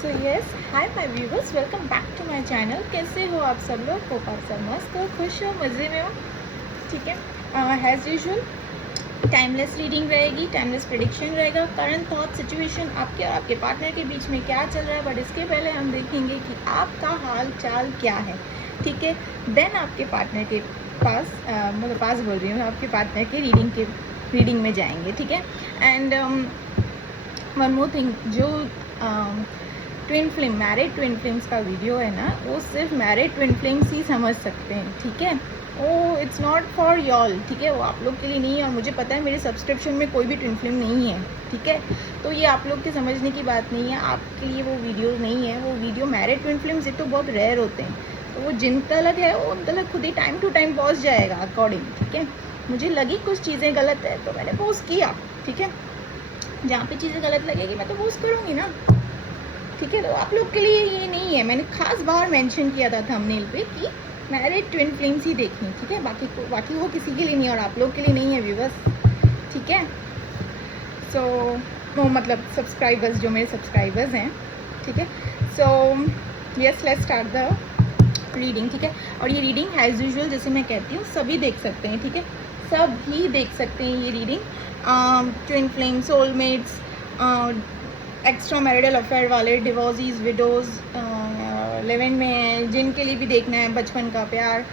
So yes, hi my viewers, welcome back to my channel. कैसे हो आप सब लोग? होप आप सब मस्त हो, खुश हो, मज़े में हो। ठीक है, एज यूजुअल टाइमलेस रीडिंग रहेगी, टाइमलेस प्रेडिक्शन रहेगा। करंट थॉट सिचुएशन आपके और आपके पार्टनर के बीच में क्या चल रहा है, बट इसके पहले हम देखेंगे कि आपका हाल चाल क्या है। ठीक है, देन आपके पार्टनर के पास मतलब पास बोल रही हूँ, आपके पार्टनर के रीडिंग में जाएंगे। ठीक है, एंड वन मोर थिंग, जो twin flame married twin flames का वीडियो है ना, वो सिर्फ मैरिड ट्विन फ्लेम्स ही समझ सकते हैं। ठीक है, वो इट्स नॉट फॉर यॉल। ठीक है, वो आप लोग के लिए नहीं है, और मुझे पता है मेरे सब्सक्रिप्शन में कोई भी ट्विन फ्लेम नहीं है। ठीक है, तो ये आप लोग के समझने की बात नहीं है, आपके लिए वो वीडियो नहीं है। वो वीडियो मैरिड ट्विन फ्लेम्स एक तो बहुत रेयर होते हैं, तो वो जिन तलक है वो उन तलक खुद ही टाइम टू टाइम पहुँच जाएगा अकॉर्डिंग। ठीक है, मुझे लगी कुछ चीज़ें गलत है तो मैंने पोस्ट किया। ठीक है, जहाँ पे चीज़ें गलत लगेगी मैं तो पोस्ट करूँगी ना। ठीक है, तो आप लोग के लिए ये नहीं है, मैंने खास बार मेंशन किया था थंबनेल पे कि मैरिड ट्विन फ्लेम्स ही देखनी। ठीक है, बाकी वो किसी के लिए नहीं, और आप लोग के लिए नहीं है व्यूवर्स। ठीक है, सो वो मतलब सब्सक्राइबर्स, जो मेरे सब्सक्राइबर्स हैं। ठीक है, so yes, let's start the reading. ठीक है, और ये रीडिंग एज यूजुअल जैसे मैं कहती हूँ सभी देख सकते हैं। ठीक है, सब ही देख सकते हैं ये reading. Twin flame, soulmates, extra marital affair वाले, डिवोर्सीज, विडोज़, लिव-इन में है, जिनके लिए भी देखना है बचपन का प्यार,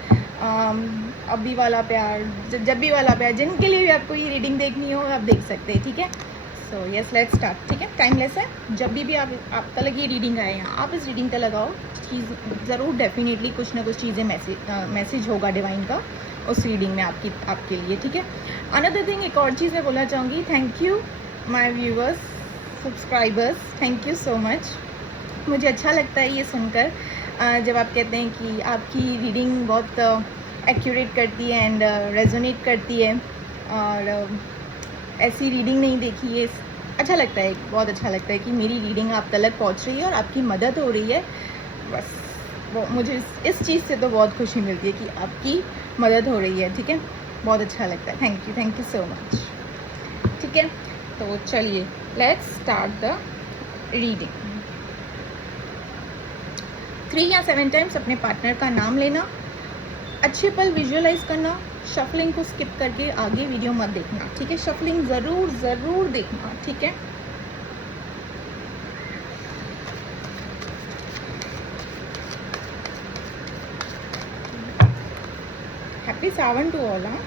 अभी वाला प्यार, जब भी वाला प्यार, जिनके लिए भी आपको ये रीडिंग देखनी हो आप देख सकते हैं। ठीक है, सो यस, लेट्स स्टार्ट। ठीक है, टाइमलेस है, जब भी आपका लगे ये रीडिंग आए यहाँ, आप इस रीडिंग का लगाओ। चीज़ ज़रूर डेफिनेटली कुछ ना कुछ चीज़ें मैसेज होगा डिवाइन का उस रीडिंग में आपके लिए। ठीक है, अनदर थिंग, एक और चीज़ मैं बोलना चाहूँगी, thank you my viewers, subscribers, thank you so much. मुझे अच्छा लगता है ये सुनकर जब आप कहते हैं कि आपकी रीडिंग बहुत एक्यूरेट करती है एंड रेजोनेट करती है, और ऐसी रीडिंग नहीं देखी है। अच्छा लगता है, बहुत अच्छा लगता है कि मेरी रीडिंग आप तक पहुंच रही है और आपकी मदद हो रही है। बस वो मुझे इस चीज़ से तो बहुत खुशी मिलती है कि आपकी मदद हो रही है। ठीक है, बहुत अच्छा लगता है, थैंक यू सो मच। ठीक है, तो चलिए लेट्स स्टार्ट द रीडिंग। 3 या 7 टाइम्स अपने पार्टनर का नाम लेना, अच्छे पल विजुअलाइज करना, शफलिंग को स्किप करके आगे वीडियो मत देखना। ठीक है, शफलिंग ज़रूर देखना। ठीक है, हैप्पी सावन टू ऑल। हाँ,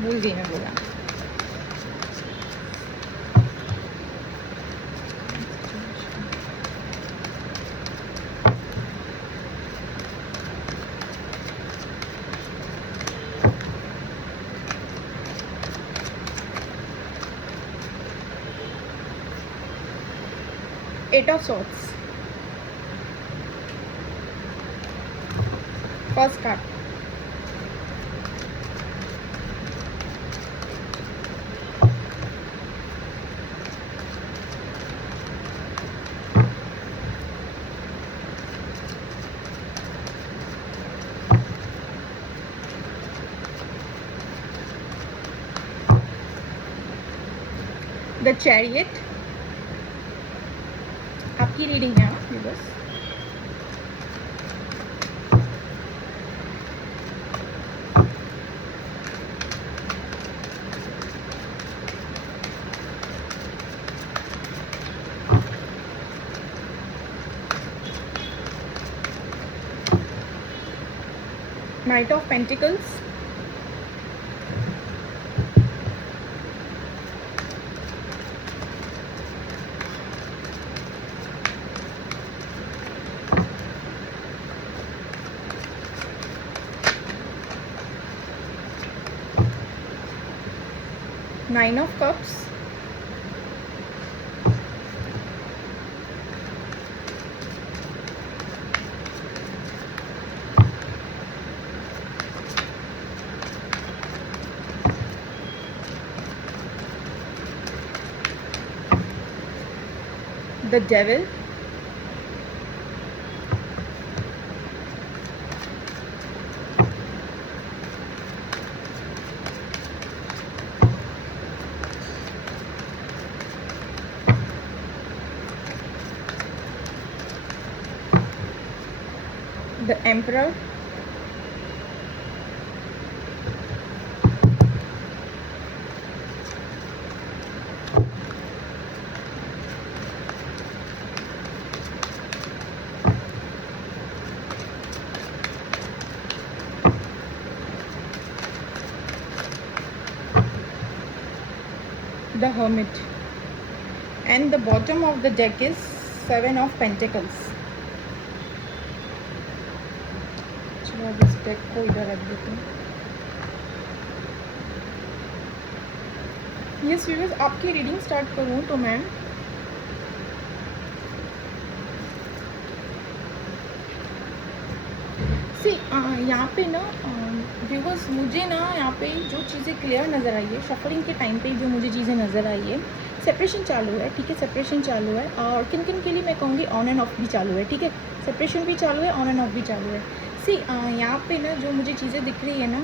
भूल गई मैं बोला। Eight of Swords, first card. The Chariot, आपकी रीडिंग है viewers. Knight of Pentacles, Nine of Cups, the Devil, the emperor, the hermit, and the bottom of the deck is 7 of Pentacles. चलो अब इस डेक को इधर रख देते हैं. यस व्यूअर्स, आपकी रीडिंग स्टार्ट करूँ तो मैं यहाँ पे ना व्यूअर्स, मुझे ना यहाँ पे जो चीज़ें क्लियर नज़र आई है शफलिंग के टाइम पे, जो मुझे चीज़ें नज़र आई है, सेपरेशन चालू है. ठीक है, सेपरेशन चालू है. और किन किन के लिए मैं कहूँगी ऑन एंड ऑफ भी चालू है. ठीक है, सेपरेशन भी चालू है, ऑन एंड ऑफ भी चालू है. यहाँ पे ना जो मुझे चीज़ें दिख रही है ना,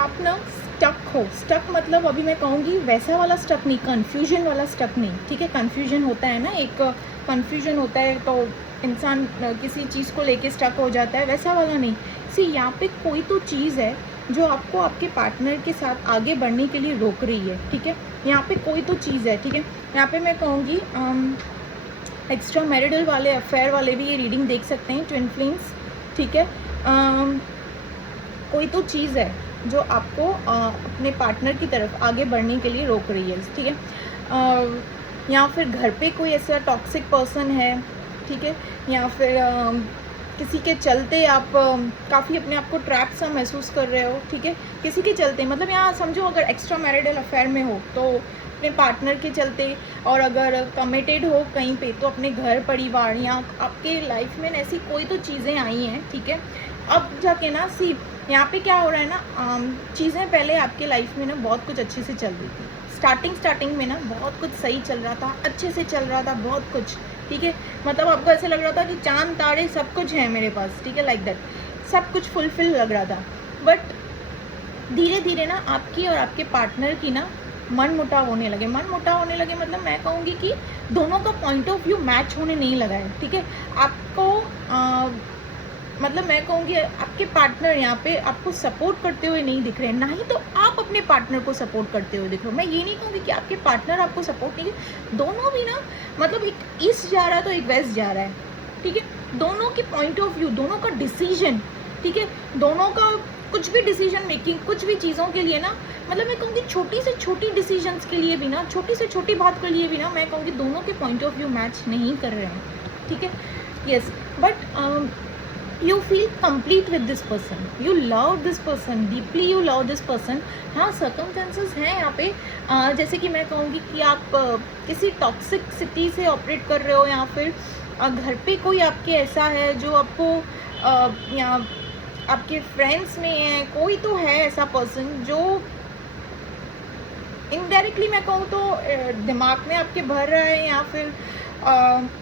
आप ना स्टक हो. स्टक मतलब अभी मैं कहूँगी वैसा वाला स्टक नहीं, कन्फ्यूजन वाला स्टक नहीं. ठीक है, कन्फ्यूजन होता है ना, एक कन्फ्यूजन होता है तो इंसान किसी चीज़ को लेके स्टक हो जाता है, वैसा वाला नहीं. यहाँ पे कोई तो चीज़ है जो आपको आपके पार्टनर के साथ आगे बढ़ने के लिए रोक रही है. ठीक है, यहाँ पे कोई तो चीज़ है. ठीक है, यहाँ पे मैं कहूँगी एक्स्ट्रा मैरिटल वाले, अफेयर वाले भी ये रीडिंग देख सकते हैं, ट्विन फ्लेम्स. ठीक है, कोई तो चीज़ है जो आपको अपने पार्टनर की तरफ आगे बढ़ने के लिए रोक रही है. ठीक है, या फिर घर पे कोई ऐसा टॉक्सिक पर्सन है. ठीक है, या फिर किसी के चलते आप काफ़ी अपने आप को ट्रैप सा महसूस कर रहे हो. ठीक है, किसी के चलते, मतलब यहाँ समझो अगर एक्स्ट्रा मैरिटल अफेयर में हो तो अपने पार्टनर के चलते, और अगर कमिटेड हो कहीं पे तो अपने घर परिवार, या आपके लाइफ में ऐसी कोई तो चीज़ें आई हैं. ठीक है, अब जाके ना यहाँ पे क्या हो रहा है ना, चीज़ें पहले आपके लाइफ में ना बहुत कुछ अच्छे से चल रही थी. स्टार्टिंग में ना बहुत कुछ सही चल रहा था, अच्छे से चल रहा था बहुत कुछ. ठीक है, मतलब आपको ऐसे लग रहा था कि चांद तारे सब कुछ है मेरे पास. ठीक है, लाइक दैट, सब कुछ फुलफिल लग रहा था. बट धीरे धीरे ना आपकी और आपके पार्टनर की ना मन मुटाव होने लगे. मतलब मैं कहूँगी कि दोनों का पॉइंट ऑफ व्यू मैच होने नहीं लगा है. ठीक है, आपको मतलब मैं कहूँगी आपके पार्टनर यहाँ पे आपको सपोर्ट करते हुए नहीं दिख रहे हैं, ना ही तो आप अपने पार्टनर को सपोर्ट करते हुए दिख रहे हो. मैं ये नहीं कहूँगी कि आपके पार्टनर आपको सपोर्ट नहीं कर, दोनों भी ना, मतलब एक ईस्ट जा रहा है तो एक वेस्ट जा रहा है. ठीक है, दोनों के पॉइंट ऑफ व्यू, दोनों का डिसीजन, ठीक है, दोनों का कुछ भी डिसीजन मेकिंग, कुछ भी चीज़ों के लिए ना, मतलब मैं कहूँगी छोटी से छोटी डिसीजंस के लिए भी ना, छोटी से छोटी बात के लिए भी ना, मैं कहूँगी दोनों के पॉइंट ऑफ व्यू मैच नहीं कर रहे हैं. ठीक है, yes, but you feel complete with this person, you love this person, deeply you love this person. हाँ, circumstances हैं यहाँ पे, जैसे कि मैं कहूँगी कि आप किसी टॉक्सिक सिटी से ऑपरेट कर रहे हो, या फिर घर पे कोई आपके ऐसा है जो आपको या आपके फ्रेंड्स में है, कोई तो है ऐसा पर्सन जो इनडायरेक्टली मैं कहूँ तो दिमाग में आपके भर रहा है, या फिर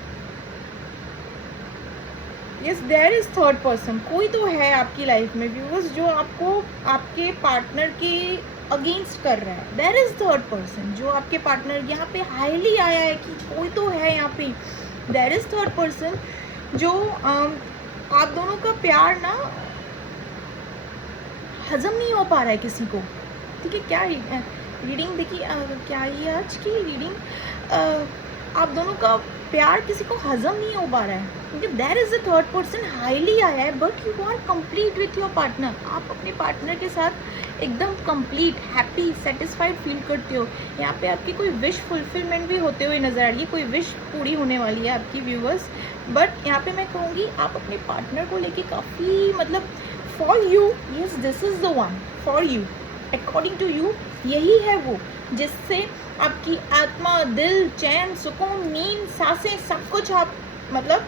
yes there is third person. कोई तो है आपकी लाइफ में व्यूअर्स जो आपको आपके पार्टनर के अगेंस्ट कर रहा है. देयर इज थर्ड पर्सन जो आपके पार्टनर, यहाँ पे हाईली आया है कि कोई तो है यहाँ पे. देयर इज थर्ड पर्सन जो आप दोनों का प्यार ना हजम नहीं हो पा रहा है किसी को. ठीक है, क्या रीडिंग देखिए, क्या ये आज की रीडिंग, आप दोनों का प्यार किसी को हजम नहीं हो पा रहा है, क्योंकि there is a third person highly आया है. But you want complete with your partner. आप अपने पार्टनर के साथ एकदम कंप्लीट, हैप्पी, सेटिस्फाइड फील करते हो. यहाँ पे आपकी कोई विश फुलफिलमेंट भी होते हुए नजर आ रही है, कोई विश पूरी होने वाली है आपकी व्यूअर्स. बट यहाँ पे मैं कहूँगी आप अपने पार्टनर को लेके काफ़ी, मतलब for you, yes this is the one for you, according to you यही है वो जिससे आपकी आत्मा, दिल, चैन, सुकून, नींद, सांसें, सब कुछ आप, मतलब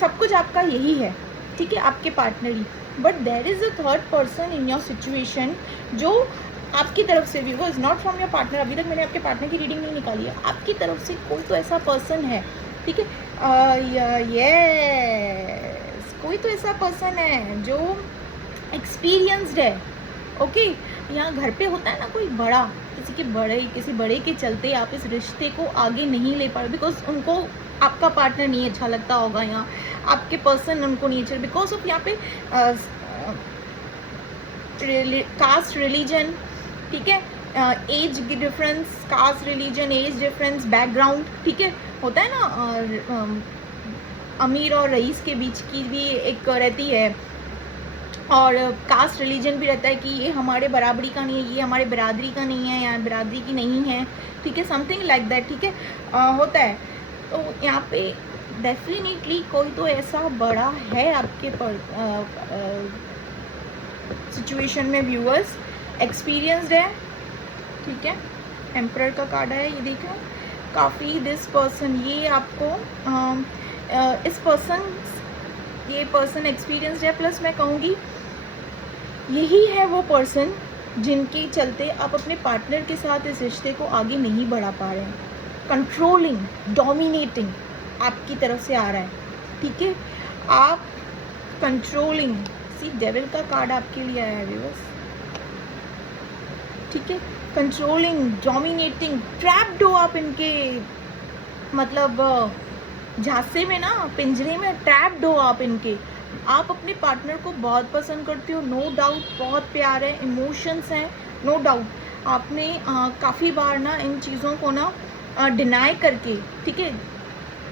सब कुछ आपका यही है. ठीक है, आपके पार्टनर ही. But there is a third person in your situation जो आपकी तरफ से, viewers not from your partner, अभी तक मैंने आपके पार्टनर की रीडिंग नहीं निकाली है, आपकी तरफ से कोई तो ऐसा पर्सन है. ठीक है, यस, कोई तो ऐसा पर्सन है जो एक्सपीरियंस्ड है. ओके, यहाँ घर पे होता है ना कोई बड़ा, किसी बड़े के चलते आप इस रिश्ते को आगे नहीं ले पा रहे, बिकॉज उनको आपका पार्टनर नहीं अच्छा लगता होगा, या आपके पर्सन उनको नहीं चाहिए बिकॉज ऑफ यहाँ पे कास्ट रिलीजन, ठीक है, age difference, caste religion age difference, background, ठीक है, होता है ना अमीर और रईस के बीच की भी एक रहती है, और कास्ट रिलीजन भी रहता है कि ये हमारे बराबरी का नहीं है, ये हमारे बिरादरी का नहीं है या बिरादरी की नहीं है, ठीक है, समथिंग लाइक दैट, ठीक है, होता है। तो यहाँ पे डेफिनेटली कोई तो ऐसा बड़ा है आपके सिचुएशन में व्यूअर्स, एक्सपीरियंसड है, ठीक है, एम्परर का कार्ड है, ये देखो काफ़ी दिस पर्सन, ये आपको इस पर्सन, ये पर्सन एक्सपीरियंसड है, प्लस मैं कहूँगी यही है वो पर्सन जिनके चलते आप अपने पार्टनर के साथ इस रिश्ते को आगे नहीं बढ़ा पा रहे हैं। कंट्रोलिंग, डोमिनेटिंग आपकी तरफ से आ रहा है, ठीक है, आप कंट्रोलिंग, सी डेविल का कार्ड आपके लिए आया है व्यूअर्स, ठीक है, कंट्रोलिंग, डोमिनेटिंग, ट्रैप्ड हो आप इनके, मतलब झांसे में ना, पिंजरे में ट्रैप्ड हो आप इनके। आप अपने पार्टनर को बहुत पसंद करते हो, नो डाउट, बहुत प्यार है, इमोशंस हैं, नो डाउट। आपने काफ़ी बार ना इन चीज़ों को ना डिनाई करके, ठीक है,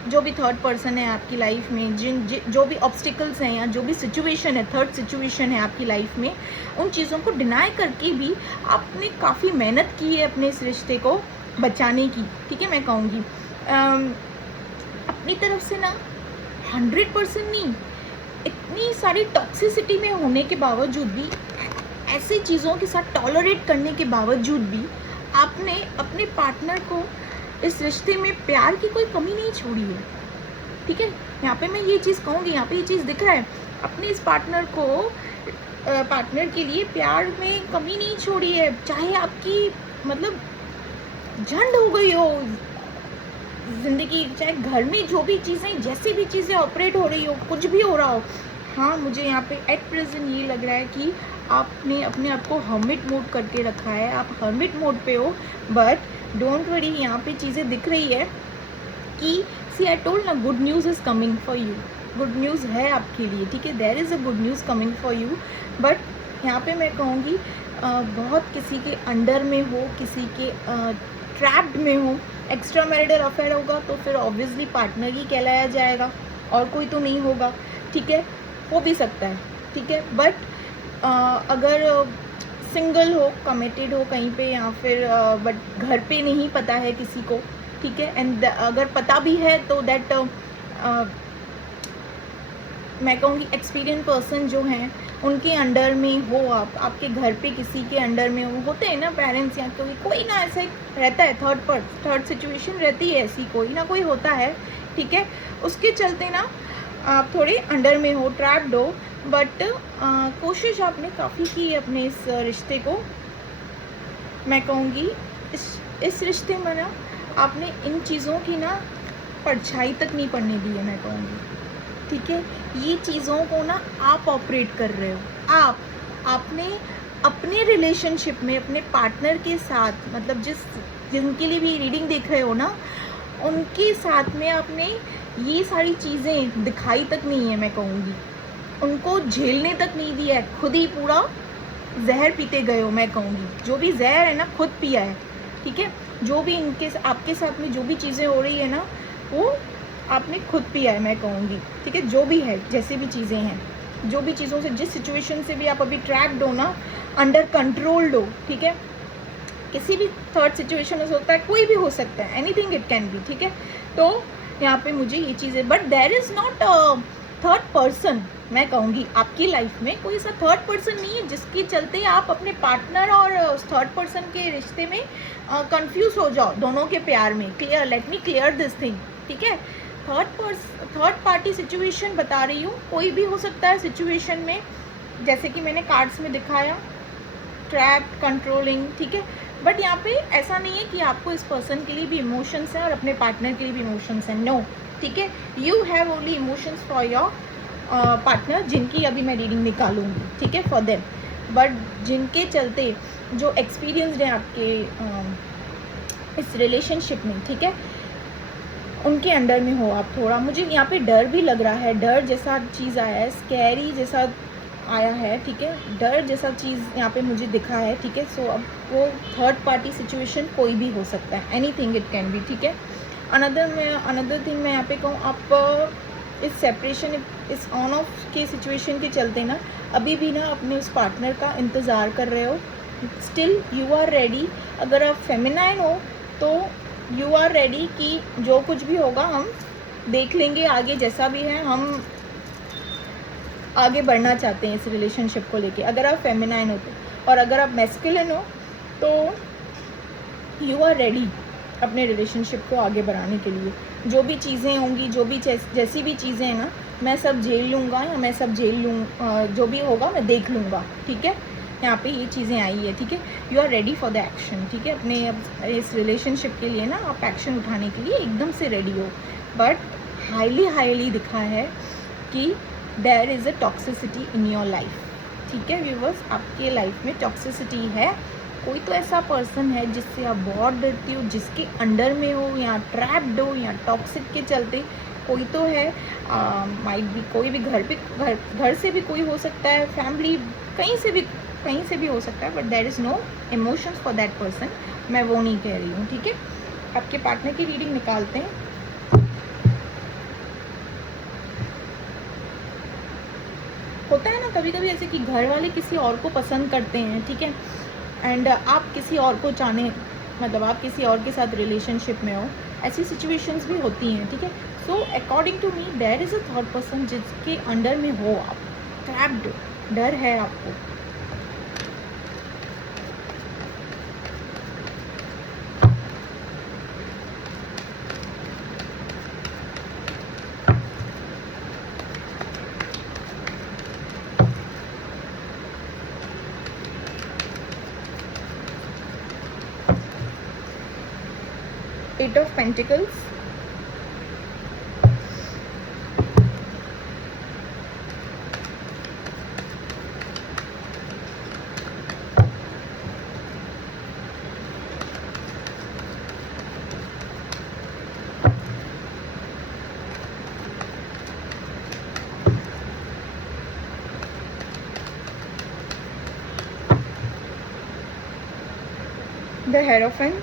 जो भी थर्ड पर्सन है आपकी लाइफ में, जो भी ऑब्स्टिकल्स हैं या जो भी सिचुएशन है, थर्ड सिचुएशन है आपकी लाइफ में, उन चीज़ों को डिनाई करके भी आपने काफ़ी मेहनत की है अपने इस रिश्ते को बचाने की, ठीक है, मैं कहूँगी अपनी तरफ से ना 100% नहीं, इतनी सारी टॉक्सिसिटी में होने के बावजूद भी, ऐसी चीज़ों के साथ टॉलरेट करने के बावजूद भी आपने अपने पार्टनर को इस रिश्ते में प्यार की कोई कमी नहीं छोड़ी है, ठीक है। यहाँ पे मैं ये चीज़ कहूँगी, यहाँ पे ये चीज़ दिख रहा है, अपने इस पार्टनर को, पार्टनर के लिए प्यार में कमी नहीं छोड़ी है, चाहे आपकी मतलब झंड हो गई हो ज़िंदगी, चाहे घर में जो भी चीज़ें, जैसी भी चीज़ें ऑपरेट हो रही हो, कुछ भी हो रहा हो, हाँ मुझे यहाँ पे एट प्रेजेंट ये लग रहा है कि आपने अपने आप को हर्मिट मोड करके रखा है, आप हर्मिट मोड पे हो, बट डोंट वरी, यहाँ पे चीज़ें दिख रही है कि सी आई टोल्ड ना, good news is coming for you, good news है आपके लिए, ठीक है, there is a good news coming for you, but यहाँ पे मैं कहूँगी बहुत किसी के अंडर में हो, किसी के ट्रैप्ड में हो, एक्स्ट्रा मैरिटल अफेयर होगा तो फिर ऑब्वियसली पार्टनर ही कहलाया जाएगा और कोई तो नहीं होगा, ठीक है, हो भी सकता है, ठीक है, बट अगर सिंगल हो, कमिटेड हो कहीं पे, या फिर बट घर पे नहीं पता है किसी को, ठीक है, एंड अगर पता भी है तो दैट मैं कहूँगी एक्सपीरियंस पर्सन जो हैं उनके अंडर में हो, आप आपके घर पे किसी के अंडर में हो, होते हैं ना पेरेंट्स, या कोई ना ऐसा रहता है, थर्ड सिचुएशन रहती है ऐसी, कोई ना कोई होता है, ठीक है, उसके चलते ना आप थोड़े अंडर में हो, ट्रैप्ड हो, बट कोशिश आपने काफ़ी की है अपने इस रिश्ते को, मैं कहूँगी इस रिश्ते में ना आपने इन चीज़ों की ना परछाई तक नहीं पड़ने दी है, मैं कहूँगी, ठीक है, ये चीज़ों को ना आप ऑपरेट कर रहे हो, आपने अपने रिलेशनशिप में अपने पार्टनर के साथ, मतलब जिनके लिए भी रीडिंग देख रहे हो ना, उनके साथ में आपने ये सारी चीज़ें दिखाई तक नहीं है, मैं कहूँगी उनको झेलने तक नहीं दिया है, खुद ही पूरा जहर पीते गए हो, मैं कहूँगी जो भी जहर है ना खुद पिया है, ठीक है, जो भी इनके आपके साथ में जो भी चीज़ें हो रही है ना वो आपने खुद पिया है, मैं कहूँगी, ठीक है, जो भी है, जैसे भी चीज़ें हैं, जो भी चीज़ों से, जिस सिचुएशन से भी आप अभी ट्रैप्ड हो ना, अंडर कंट्रोल्ड हो, ठीक है, किसी भी थर्ड सिचुएशन हो सकता है, कोई भी हो सकता है, एनीथिंग इट कैन बी, ठीक है, तो यहाँ पे मुझे ये चीज़ है, but there is not third person, मैं कहूँगी आपकी लाइफ में कोई ऐसा थर्ड पर्सन नहीं है जिसके चलते आप अपने पार्टनर और थर्ड पर्सन के रिश्ते में कंफ्यूज हो जाओ, दोनों के प्यार में। Clear, let me clear this thing, ठीक है। थर्ड पार्टी सिचुएशन बता रही हूँ, कोई भी हो सकता है सिचुएशन में, जैसे कि मैंने कार्ड्स में दिखाया, ट्रैप्ड, कंट्रोलिंग, ठीक है, बट यहाँ पे ऐसा नहीं है कि आपको इस पर्सन के लिए भी इमोशंस हैं और अपने पार्टनर के लिए भी इमोशंस हैं, नो, ठीक है, you have only emotions for your partner, जिनकी अभी मैं रीडिंग निकालूंगी, ठीक है, फॉर देम, बट जिनके चलते जो एक्सपीरियंसड है आपके इस रिलेशनशिप में, ठीक है, उनके अंडर में हो आप थोड़ा। मुझे यहाँ पे डर भी लग रहा है, डर जैसा चीज़ आया है, स्कैरी जैसा आया है, ठीक है, डर जैसा चीज़ यहाँ पे मुझे दिखा है, ठीक है। सो अब वो थर्ड पार्टी सिचुएशन कोई भी हो सकता है, एनीथिंग इट कैन बी, ठीक है। अनदर थिंग मैं यहाँ पे कहूँ, आप इस सेपरेशन, इस ऑन ऑफ के सिचुएशन के चलते ना अभी भी ना अपने उस पार्टनर का इंतज़ार कर रहे हो। Still you are ready. अगर आप फेमिनाइन हो तो यू आर रेडी कि जो कुछ भी होगा हम देख लेंगे आगे, जैसा भी है हम आगे बढ़ना चाहते हैं इस रिलेशनशिप को लेके, अगर आप फेमिनाइन हो तो। और अगर आप मैस्कुलिन हो तो यू आर रेडी अपने रिलेशनशिप को आगे बढ़ाने के लिए। जो भी चीज़ें होंगी, जो भी जैसी भी चीज़ें हैं ना, मैं सब झेल लूँगा, या मैं सब झेल लूँ, जो भी होगा मैं देख लूँगा, ठीक है। यहाँ पे ये चीज़ें आई है, ठीक है। You are ready for the action, ठीक है। अपने अब इस रिलेशनशिप के लिए ना आप एक्शन उठाने के लिए एकदम से रेडी हो। बट हाईली दिखा है कि there is a toxicity in your life, ठीक है व्यूवर्स। आपके लाइफ में टॉक्सिसिटी है। कोई तो ऐसा पर्सन है जिससे आप बहुत डरती हो, जिसके अंडर में हो, या ट्रैप्ड हो, या टॉक्सिक के चलते कोई तो है। माइट भी कोई भी घर से भी कोई हो सकता है, फैमिली कहीं से भी हो सकता है, but there is no emotions for that person. मैं वो नहीं कह रही हूँ, ठीक है। आपके पार्टनर की रीडिंग निकालते हैं। होता है ना कभी कभी ऐसे कि घर वाले किसी और को पसंद करते हैं, ठीक है, एंड आप किसी और को मतलब आप किसी और के साथ रिलेशनशिप में हो, ऐसी सिचुएशंस भी होती हैं, ठीक है। So according to me there is a third person जिसके अंडर में हो आप, ट्रैप्ड, डर है आपको। Eight of Pentacles, the Hierophant,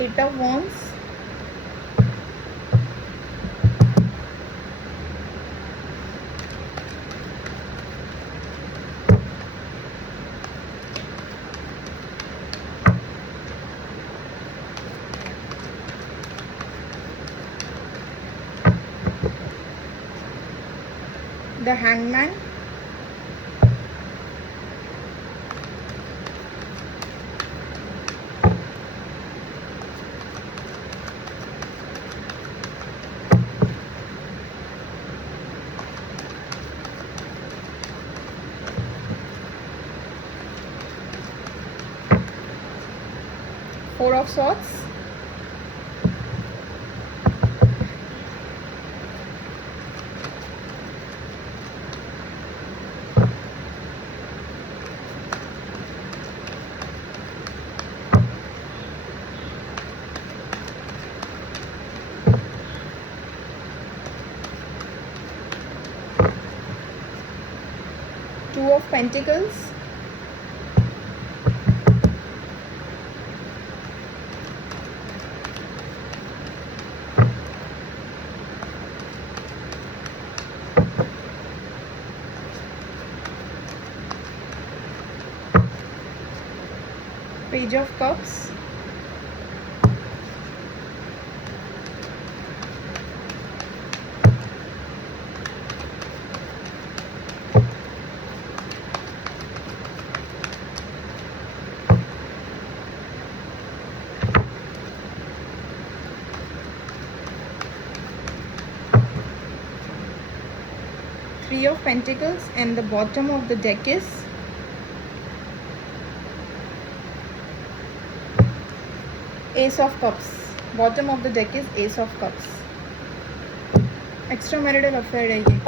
Eight of Wands, the Hangman, Four of Swords, Two of Pentacles, Page of Cups, Three of Pentacles, and the bottom of the deck is Ace of Cups. Bottom of the deck is S of cups. Extra marital affair है ये,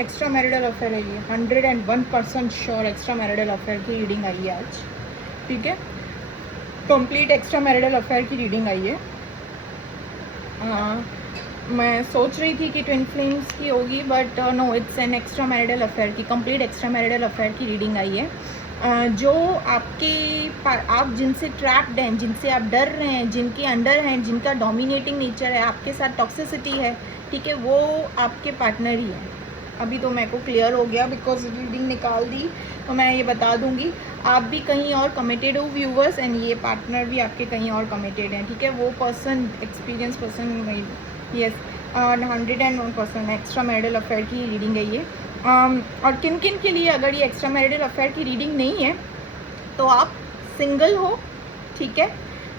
extra marital affair है ये, 101% sure extra marital affair की reading आई है आज, ठीक है। कंप्लीट एक्स्ट्रा मैरिटल अफेयर की रीडिंग आई है। मैं सोच रही थी कि ट्विन फ्लेम्स की होगी, but no, it's an extramarital affair की, कंप्लीट एक्स्ट्रा मैरिटल अफेयर की रीडिंग आई है। जो आप जिनसे ट्रैप्ड हैं, जिनसे आप डर रहे हैं, जिनके अंडर हैं, जिनका डोमिनेटिंग नेचर है, आपके साथ टॉक्सिसिटी है, ठीक है, वो आपके पार्टनर ही है। अभी तो मेरे को क्लियर हो गया बिकॉज रीडिंग निकाल दी, तो मैं ये बता दूंगी आप भी कहीं और कमिटेड हो व्यूवर्स, एंड ये पार्टनर भी आपके कहीं और कमिटेड हैं, ठीक है। वो person experience person, yes, 101% extra marital affair की रीडिंग है ये। और किन किन के लिए अगर ये एक्स्ट्रा मैरिटल अफेयर की रीडिंग नहीं है, तो आप सिंगल हो, ठीक है,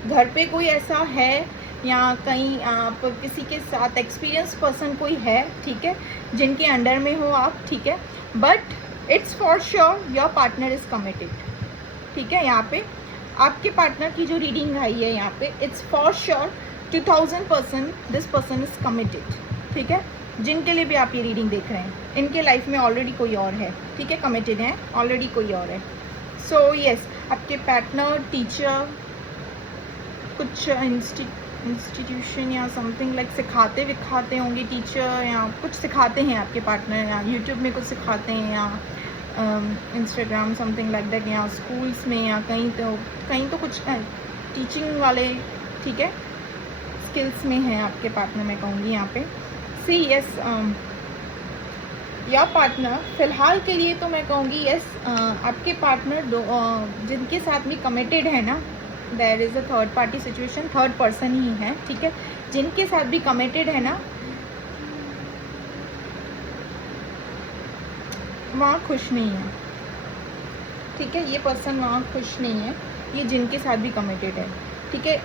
घर पे कोई ऐसा है या कहीं आप किसी के साथ एक्सपीरियंस पर्सन कोई है, ठीक है, जिनके अंडर में हो आप, ठीक है, but it's for sure your partner is committed, ठीक है। यहाँ पे आपके पार्टनर की जो रीडिंग आई है यहाँ पे, it's for sure 2000% this person is committed, ठीक है। जिनके लिए भी आप ये रीडिंग देख रहे हैं, इनके लाइफ में ऑलरेडी कोई और है, ठीक है, कमिटेड है, ऑलरेडी कोई और है। सो यस, आपके पार्टनर, टीचर, कुछ इंस्टीट्यूशन या समथिंग लाइक सिखाते विखाते होंगे, टीचर या कुछ सिखाते हैं आपके पार्टनर, या यूट्यूब में कुछ सिखाते हैं, या इंस्टाग्राम समथिंग लाइक दैट, या स्कूल्स में, या कहीं तो कुछ टीचिंग वाले, ठीक है, स्किल्स में है आपके पार्टनर, मैं कहूँगी यहाँ पे। सी यस, या पार्टनर फ़िलहाल के लिए तो मैं कहूँगी यस, आपके पार्टनर जिनके साथ भी कमिटेड है ना, there is a third party situation, third person ही है, ठीक है, जिनके साथ भी कमिटेड है ना, वहाँ खुश नहीं है, ठीक है, ये पर्सन वहाँ खुश नहीं है, ये जिनके साथ भी कमिटेड है, ठीक है।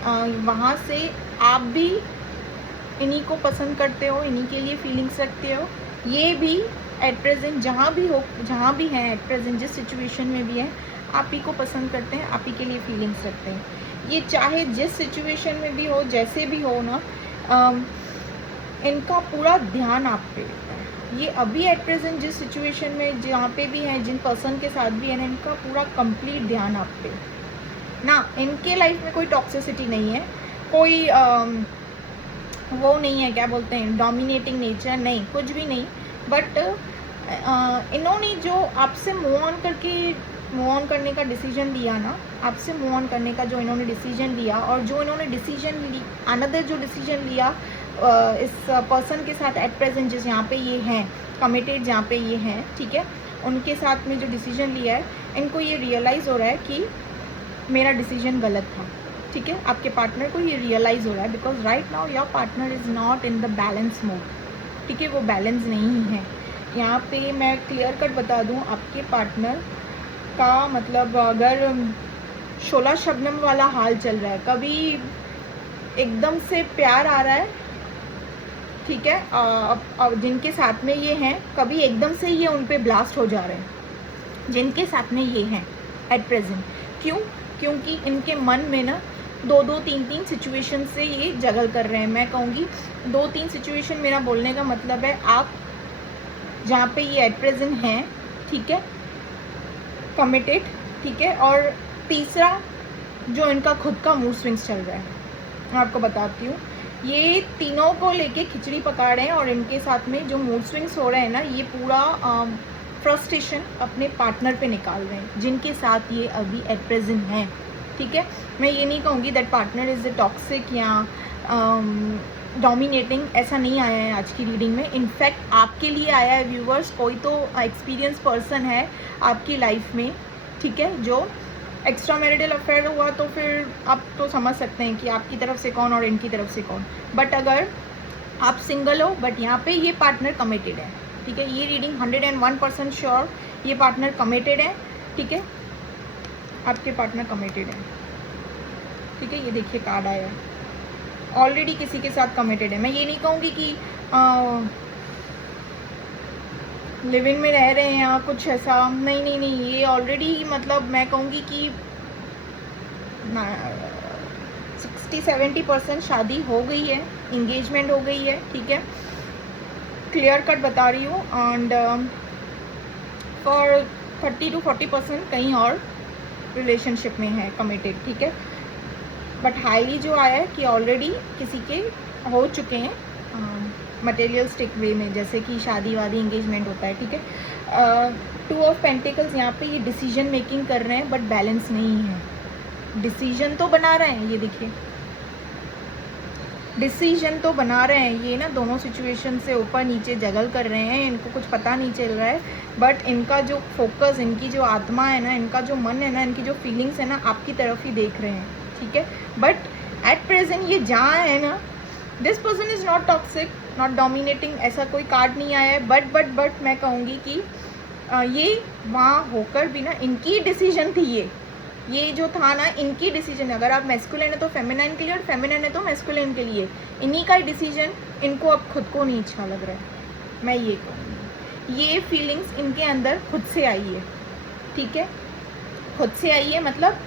वहाँ से आप भी इन्हीं को पसंद करते हो, इन्हीं के लिए फीलिंग्स रखते हो, ये भी एट प्रेजेंट जहाँ भी हो, जहाँ भी हैं एट प्रेजेंट, जिस सिचुएशन में भी हैं, आप ही को पसंद करते हैं, आप ही के लिए फीलिंग्स रखते हैं। ये चाहे जिस सिचुएशन में भी हो, जैसे भी हो ना, इनका पूरा ध्यान आप पे है। ये अभी एट प्रेजेंट जिस सिचुएशन में जहाँ पे भी हैं, जिन पर्सन के साथ भी है ना, इनका पूरा कंप्लीट ध्यान आप पे ना। इनके लाइफ में कोई टॉक्सिसिटी नहीं है, कोई वो नहीं है, क्या बोलते हैं, डोमिनेटिंग नेचर नहीं, कुछ भी नहीं, बट इन्होंने जो आपसे मूव ऑन करने का डिसीजन लिया ना, आपसे मूव ऑन करने का जो इन्होंने डिसीजन लिया, और जो इन्होंने अनदर जो डिसीजन लिया इस पर्सन के साथ एट प्रेजेंट जिस यहाँ पे ये हैं कमिटेड, जहाँ पे ये हैं, ठीक है, उनके साथ में जो डिसीजन लिया है, इनको ये रियलाइज़ हो रहा है कि मेरा डिसीजन गलत था, ठीक है। आपके पार्टनर को ये रियलाइज़ हो रहा है, because right now your partner is not in the balance mode, ठीक है, वो बैलेंस नहीं है। यहाँ पे मैं क्लियर कट बता दूँ, आपके पार्टनर का मतलब अगर शोला शबनम वाला हाल चल रहा है, कभी एकदम से प्यार आ रहा है, ठीक है, अब जिनके साथ में ये हैं, कभी एकदम से ये उन पे ब्लास्ट हो जा रहे हैं, जिनके साथ में ये हैं एट प्रेजेंट। क्यों? क्योंकि इनके मन में ना 2-3 सिचुएशन से ये जगल कर रहे हैं। मैं कहूँगी 2-3 सिचुएशन, मेरा बोलने का मतलब है आप जहाँ पे ये एट प्रेजेंट हैं, ठीक है, कमिटेड, ठीक है, और तीसरा जो इनका खुद का मूड स्विंग्स चल रहा है, मैं आपको बताती हूँ, ये तीनों को लेके खिचड़ी पका रहे हैं, और इनके साथ में जो मूड स्विंग्स हो रहे हैं ना, ये पूरा फ्रस्ट्रेशन अपने पार्टनर पे निकाल रहे हैं, जिनके साथ ये अभी एट प्रेजेंट हैं, ठीक है। मैं ये नहीं कहूँगी दैट पार्टनर इज़ टॉक्सिक या डोमिनेटिंग, ऐसा नहीं आया है आज की रीडिंग में। इनफैक्ट आपके लिए आया है व्यूवर्स, कोई तो एक्सपीरियंस पर्सन है आपकी लाइफ में, ठीक है, जो एक्स्ट्रा मैरिटल अफेयर हुआ, तो फिर आप तो समझ सकते हैं कि आपकी तरफ से कौन और इनकी तरफ से कौन। बट अगर आप सिंगल हो, बट यहाँ पे ये पार्टनर कमिटेड है, ठीक है, ये रीडिंग 101% श्योर ये पार्टनर कमिटेड है, ठीक है, आपके पार्टनर कमिटेड है, ठीक है। ये देखिए कार्ड आया है, ऑलरेडी किसी के साथ कमिटेड है। मैं ये नहीं कहूँगी कि लिव इन में रह रहे हैं या कुछ ऐसा, नहीं, ये ऑलरेडी, मतलब मैं कहूँगी कि 60-70% शादी हो गई है, इंगेजमेंट हो गई है, ठीक है, क्लियर कट बता रही हूँ। एंड फॉर 30-40% कहीं और रिलेशनशिप में है, कमिटेड, ठीक है। बट हाईली जो आया है कि ऑलरेडी किसी के हो चुके हैं मटेरियलिस्टिक वे में, जैसे कि शादी वादी इंगेजमेंट होता है, ठीक है। 2 ऑफ पेंटिकल्स यहाँ पे ये डिसीजन मेकिंग कर रहे हैं बट बैलेंस नहीं है। डिसीजन तो बना रहे हैं, ये देखिए, डिसीजन तो बना रहे हैं, ये ना दोनों सिचुएशन से ऊपर नीचे जगल कर रहे हैं, इनको कुछ पता नहीं चल रहा है। बट इनका जो फोकस, इनकी जो आत्मा है ना, इनका जो मन है ना, इनकी जो फीलिंग्स है ना, आपकी तरफ ही देख रहे हैं, ठीक है। बट एट प्रेजेंट ये जहाँ है ना, this person is not toxic, not dominating, ऐसा कोई कार्ड नहीं आया है। बट मैं कहूँगी कि ये वहाँ होकर भी ना इनकी डिसीजन थी, ये जो था ना इनकी डिसीजन। अगर आप मैस्कुलिन है तो फेमिनाइन के लिए, और फेमिनाइन है तो मैस्कुलिन के लिए, इन्हीं का डिसीजन। इनको अब खुद को नहीं अच्छा लग रहा है, मैं ये कहूँगी। ये फीलिंग्स इनके अंदर खुद से आई है, ठीक है, खुद से आई है। मतलब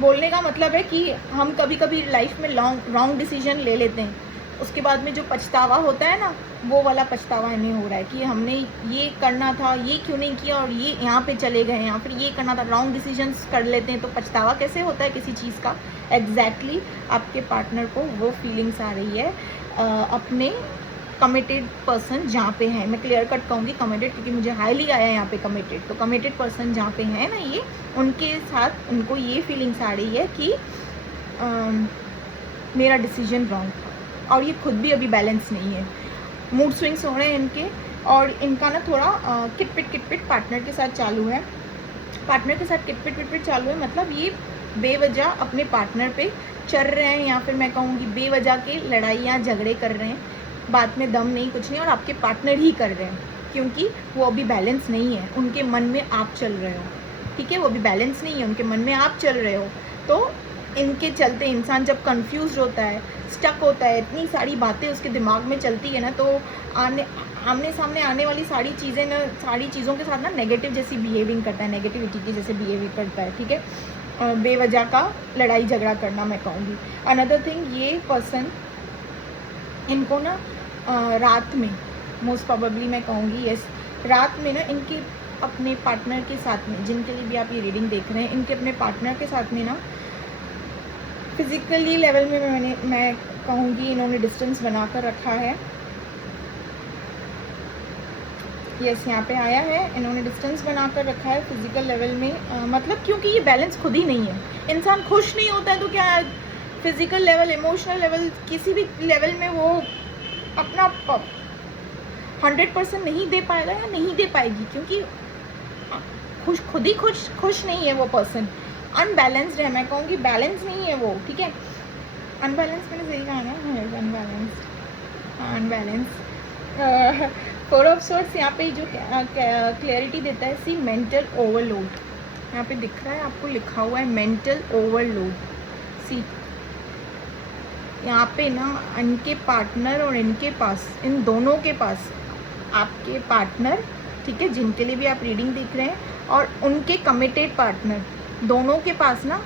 बोलने का मतलब है कि हम कभी कभी लाइफ में रॉन्ग डिसीजन ले लेते हैं, उसके बाद में जो पछतावा होता है ना, वो वाला पछतावा नहीं हो रहा है कि हमने ये करना था, ये क्यों नहीं किया, और ये यहाँ पे चले गए, या फिर ये करना था। रॉन्ग डिसीजंस कर लेते हैं तो पछतावा कैसे होता है किसी चीज़ का। एग्जैक्टली आपके पार्टनर को वो फीलिंग्स आ रही है अपने कमिटेड पर्सन जहाँ पे है। मैं क्लियर कट कहूँगी कमिटेड, क्योंकि मुझे हाईली आया है यहाँ पे कमिटेड। तो कमिटेड पर्सन जहाँ पे है ना, ये उनके साथ उनको ये फीलिंग्स आ रही है कि मेरा डिसीजन रॉन्ग था, और ये खुद भी अभी बैलेंस नहीं है। मूड स्विंग्स हो रहे हैं इनके, और इनका ना थोड़ा किटपिट पार्टनर के साथ चालू है। पार्टनर के साथ किटपिट चालू है, मतलब ये बेवजह अपने पार्टनर पे चढ़ रहे हैं, या फिर मैं कहूँगी बेवजह के लड़ाइयाँ झगड़े कर रहे हैं, बात में दम नहीं, कुछ नहीं, और आपके पार्टनर ही कर रहे हैं, क्योंकि वो अभी बैलेंस नहीं है। उनके मन में आप चल रहे हो, ठीक है, वो अभी बैलेंस नहीं है, उनके मन में आप चल रहे हो। तो इनके चलते इंसान जब कंफ्यूज होता है, स्टक होता है, इतनी सारी बातें उसके दिमाग में चलती है ना, तो आमने सामने आने वाली सारी चीज़ें ना, सारी चीज़ों के साथ ना नेगेटिव जैसी बिहेविंग करता है, नेगेटिविटी की जैसे बिहेविंग करता है, ठीक है। बेवजह का लड़ाई झगड़ा करना, मैं कहूँगी। अनदर थिंग, ये पर्सन इनको ना रात में, मोस्ट प्रोबेबली मैं कहूँगी यस, रात में ना इनके अपने पार्टनर के साथ में, जिनके लिए भी आप ये रीडिंग देख रहे हैं, इनके अपने पार्टनर के साथ में ना फिजिकली लेवल में मैं कहूँगी इन्होंने डिस्टेंस बनाकर रखा है। यस, यहाँ पे आया है, इन्होंने डिस्टेंस बनाकर रखा है फिजिकल लेवल में। मतलब क्योंकि ये बैलेंस खुद ही नहीं है। इंसान खुश नहीं होता है तो क्या फिजिकल लेवल, इमोशनल लेवल, किसी भी लेवल में वो अपना 100% नहीं दे पाएगा या नहीं दे पाएगी, क्योंकि खुद ही खुश नहीं है वो पर्सन। अनबैलेंस्ड है, मैं कहूँगी बैलेंस नहीं है वो, ठीक है। अनबैलेंस मैंने सही कहा ना, अनबैलेंस। 4 ऑफ सोर्ट्स यहाँ पे जो क्लैरिटी देता है, सी मेंटल ओवरलोड, यहाँ पे दिख रहा है आपको, लिखा हुआ है मेंटल ओवरलोड। सी यहाँ पे ना इनके पार्टनर और इनके पास, इन दोनों के पास, आपके पार्टनर, ठीक है, जिनके लिए भी आप रीडिंग देख रहे हैं, और उनके कमिटेड पार्टनर, दोनों के पास ना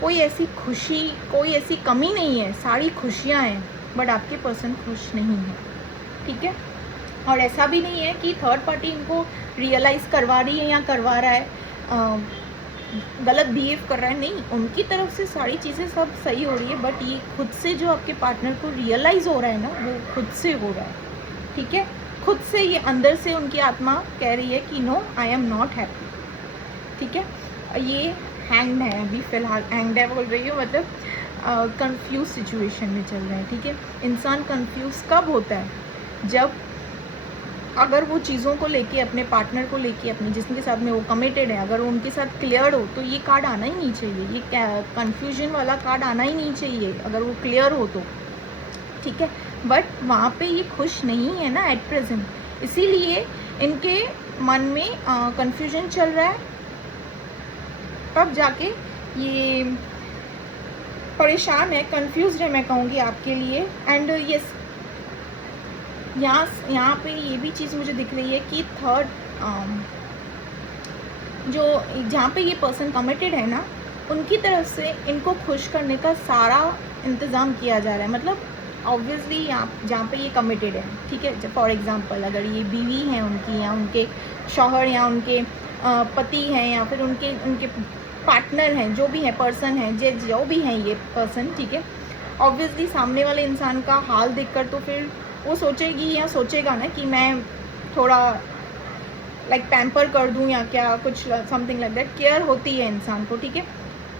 कोई ऐसी खुशी, कोई ऐसी कमी नहीं है, सारी खुशियाँ हैं, बट आपके पर्सन खुश नहीं है, ठीक है। और ऐसा भी नहीं है कि थर्ड पार्टी इनको रियलाइज़ करवा रही है या करवा रहा है, गलत बिहेव कर रहा है, नहीं, उनकी तरफ से सारी चीज़ें सब सही हो रही है, बट ये खुद से जो आपके पार्टनर को रियलाइज़ हो रहा है ना, वो खुद से हो रहा है, ठीक है। खुद से ये अंदर से उनकी आत्मा कह रही है कि no, I am not happy, ठीक है। ये हैंग्ड है, अभी फ़िलहाल हैंग्ड है बोल रही हूँ, मतलब कंफ्यूज सिचुएशन में चल रहे हैं, ठीक है। इंसान कंफ्यूज कब होता है, जब अगर वो चीज़ों को लेके, अपने पार्टनर को लेके, अपने जिसके साथ में वो कमिटेड है, अगर वो उनके साथ क्लियर हो, तो ये कार्ड आना ही नहीं चाहिए, ये कंफ्यूजन वाला कार्ड आना ही नहीं चाहिए, अगर वो क्लियर हो तो, ठीक है। बट वहाँ पे ये खुश नहीं है ना एट प्रेजेंट, इसीलिए इनके मन में कंफ्यूजन चल रहा है, तब जाके ये परेशान है, कंफ्यूज है, मैं कहूँगी आपके लिए। एंड यस, यहाँ पे ये भी चीज़ मुझे दिख रही है कि थर्ड जो जहाँ पे ये पर्सन कमिटेड है ना, उनकी तरफ से इनको खुश करने का सारा इंतज़ाम किया जा रहा है। मतलब ऑब्वियसली यहाँ जहाँ पे ये कमिटेड है, ठीक है, फॉर एग्जांपल अगर ये बीवी हैं उनकी, या उनके शौहर, या उनके पति हैं, या फिर उनके उनके पार्टनर हैं, जो भी हैं, पर्सन हैं, जो भी हैं ये पर्सन, ठीक है, ऑब्वियसली सामने वाले इंसान का हाल देखकर तो फिर वो सोचेगी या सोचेगा ना कि मैं थोड़ा लाइक पैम्पर कर दूं या क्या, कुछ समथिंग लाइक दैट। केयर होती है इंसान को, ठीक है।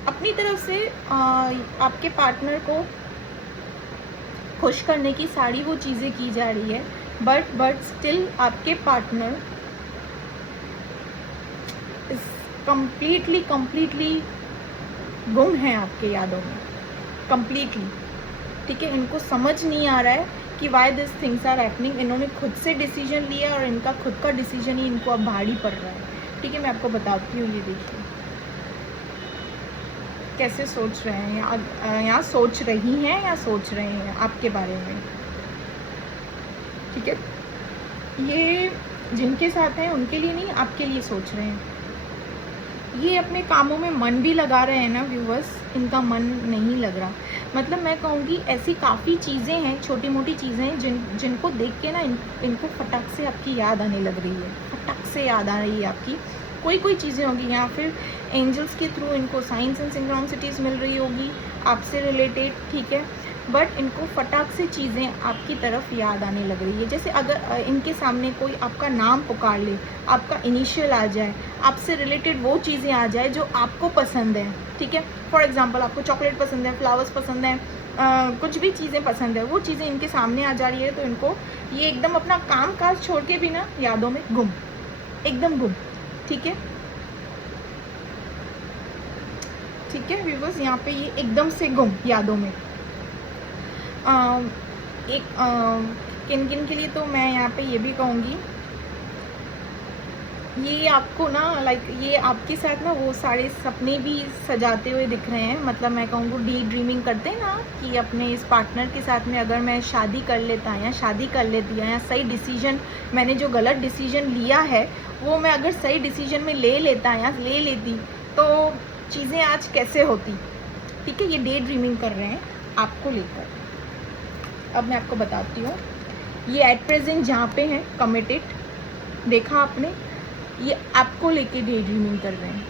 अपनी तरफ से आपके पार्टनर को खुश करने की सारी वो चीज़ें की जा रही है, बट स्टिल आपके पार्टनर इज कम्प्लीटली गुम है आपके यादों में, कम्प्लीटली, ठीक है। इनको समझ नहीं आ रहा है कि why this things are happening. इन्होंने खुद से डिसीजन लिया और इनका खुद का डिसीजन ही इनको अब भारी पड़ रहा है, ठीक है। मैं आपको बताती हूँ, ये देखिए कैसे सोच रहे हैं, या सोच रही हैं या सोच रहे हैं आपके बारे में, ठीक है। ये जिनके साथ हैं उनके लिए नहीं, आपके लिए सोच रहे हैं। ये अपने कामों में मन भी लगा रहे हैं ना व्यूवर्स, इनका मन नहीं लग रहा। मतलब मैं कहूँगी ऐसी काफ़ी चीज़ें हैं, छोटी मोटी चीज़ें हैं जिनको देख के ना इनको फटाक से आपकी याद आने लग रही है, फटाक से याद आ रही है आपकी। कोई चीज़ें होगी, या फिर एंजल्स के थ्रू इनको साइंस एंड सिंक्रोनिसिटीज़ मिल रही होगी आपसे रिलेटेड, ठीक है। बट इनको फटाक से चीज़ें आपकी तरफ याद आने लग रही है। जैसे अगर इनके सामने कोई आपका नाम पुकार ले, आपका इनिशियल आ जाए, आपसे रिलेटेड वो चीज़ें आ जाए जो आपको पसंद है, ठीक है। फॉर एग्जांपल आपको चॉकलेट पसंद है, फ्लावर्स पसंद है, कुछ भी चीज़ें पसंद है, वो चीज़ें इनके सामने आ जा रही है, तो इनको ये एकदम अपना काम काज छोड़ के भी ना यादों में गुम, एकदम गुम, ठीक है, ठीक है व्यूवर्स। यहाँ पे ये एकदम से गुम यादों में। किन किन के लिए तो मैं यहाँ पे ये भी कहूँगी, ये आपको ना लाइक ये आपके साथ ना वो सारे सपने भी सजाते हुए दिख रहे हैं। मतलब मैं कहूँगी डे ड्रीमिंग करते हैं ना, कि अपने इस पार्टनर के साथ में अगर मैं शादी कर लेता या शादी कर लेती या सही डिसीजन, मैंने जो गलत डिसीजन लिया है वो मैं अगर सही डिसीजन में ले लेता या ले लेती तो चीज़ें आज कैसे होती, ठीक है। ये डे ड्रीमिंग कर रहे हैं आपको लेकर। अब मैं आपको बताती हूँ, ये एट प्रेजेंट जहाँ पे हैं कमिटेड, देखा आपने, ये आपको लेके डे ड्रीमिंग कर रहे हैं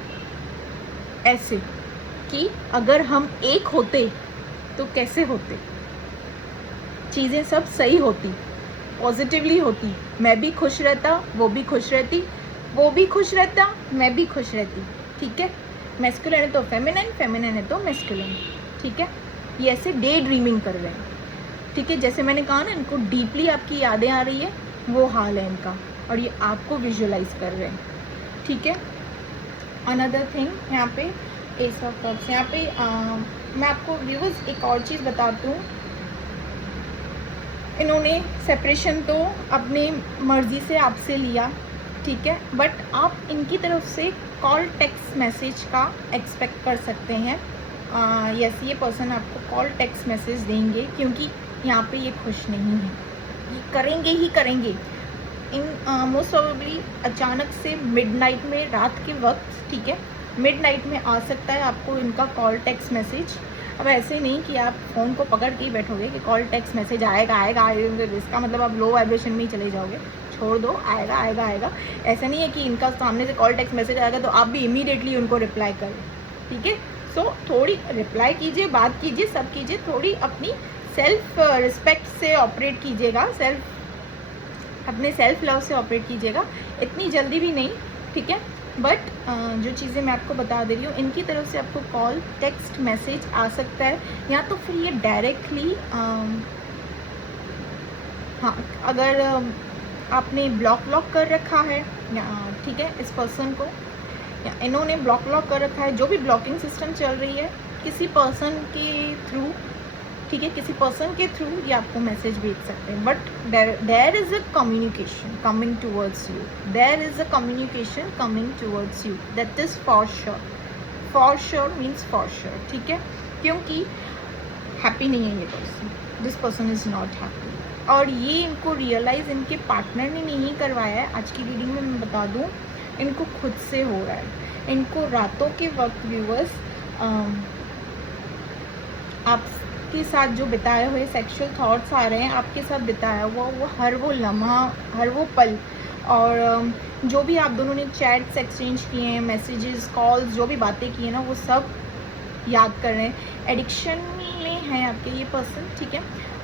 ऐसे कि अगर हम एक होते तो कैसे होते, चीज़ें सब सही होती, पॉजिटिवली होती, मैं भी खुश रहता, वो भी खुश रहती, वो भी खुश रहता, मैं भी खुश रहती, ठीक है। मैस्कुलिन है तो फेमिनिन, फेमिनिन है तो मैस्कुलिन, ठीक है। ये ऐसे डे ड्रीमिंग कर रहे हैं, ठीक है। जैसे मैंने कहा ना, इनको डीपली आपकी यादें आ रही है, वो हाल है इनका, और ये आपको विजुअलाइज कर रहे हैं, ठीक है। अनदर थिंग यहाँ पे एस ऑफ कप्स, यहाँ पे मैं आपको व्यूअर्स एक और चीज़ बताती हूँ। इन्होंने सेपरेशन तो अपनी मर्जी से आपसे लिया, ठीक है, बट आप इनकी तरफ से कॉल टेक्स्ट मैसेज का एक्सपेक्ट कर सकते हैं। यस, ये पर्सन आपको कॉल टेक्स्ट मैसेज देंगे, क्योंकि यहाँ पे ये खुश नहीं है, ये करेंगे ही करेंगे। इन मोस्ट प्रोबेबली अचानक से मिडनाइट में, रात के वक्त, ठीक है, मिडनाइट में आ सकता है आपको इनका कॉल टेक्स्ट मैसेज। अब ऐसे नहीं कि आप फ़ोन को पकड़ के ही बैठोगे कि कॉल टेक्स्ट मैसेज आएगा, इसका मतलब आप लो वाइब्रेशन में ही चले जाओगे। छोड़ दो, आएगा आएगा आएगा। ऐसा नहीं है कि इनका सामने से कॉल टेक्स्ट मैसेज आएगा तो आप भी इमीडिएटली उनको रिप्लाई करें, ठीक है। सो थोड़ी रिप्लाई कीजिए, बात कीजिए, सब कीजिए, थोड़ी अपनी सेल्फ रिस्पेक्ट से ऑपरेट कीजिएगा, अपने सेल्फ लव से ऑपरेट कीजिएगा, इतनी जल्दी भी नहीं, ठीक है। बट जो चीज़ें मैं आपको बता दे रही हूँ, इनकी तरफ से आपको कॉल टेक्स्ट मैसेज आ सकता है, या तो फिर ये डायरेक्टली हाँ, अगर आपने ब्लॉक कर रखा है, ठीक है, इस पर्सन को, या इन्होंने ब्लॉक कर रखा है, जो भी ब्लॉकिंग सिस्टम चल रही है, किसी पर्सन के थ्रू, ठीक है, किसी पर्सन के थ्रू ये आपको मैसेज भेज सकते हैं। But there is a communication coming towards you, there is a communication coming towards you, that is for sure means for sure, ठीक है। क्योंकि हैप्पी नहीं है ये person, this person is not happy, और ये इनको रियलाइज़ इनके पार्टनर ने नहीं करवाया है। आज की रीडिंग में मैं बता दूँ, इनको खुद से हो रहा है। इनको रातों के वक्त व्यूअर्स आपके साथ जो बिताए हुए सेक्सुअल थॉट्स आ रहे हैं, आपके साथ बिताया हुआ वो हर वो लम्हा, हर वो पल, और जो भी आप दोनों ने चैट्स एक्सचेंज किए हैं, मैसेजेस, कॉल्स, जो भी बातें की हैं ना, वो सब याद कर रहे हैं। एडिक्शन में है आपके ये पर्सन, ठीक है।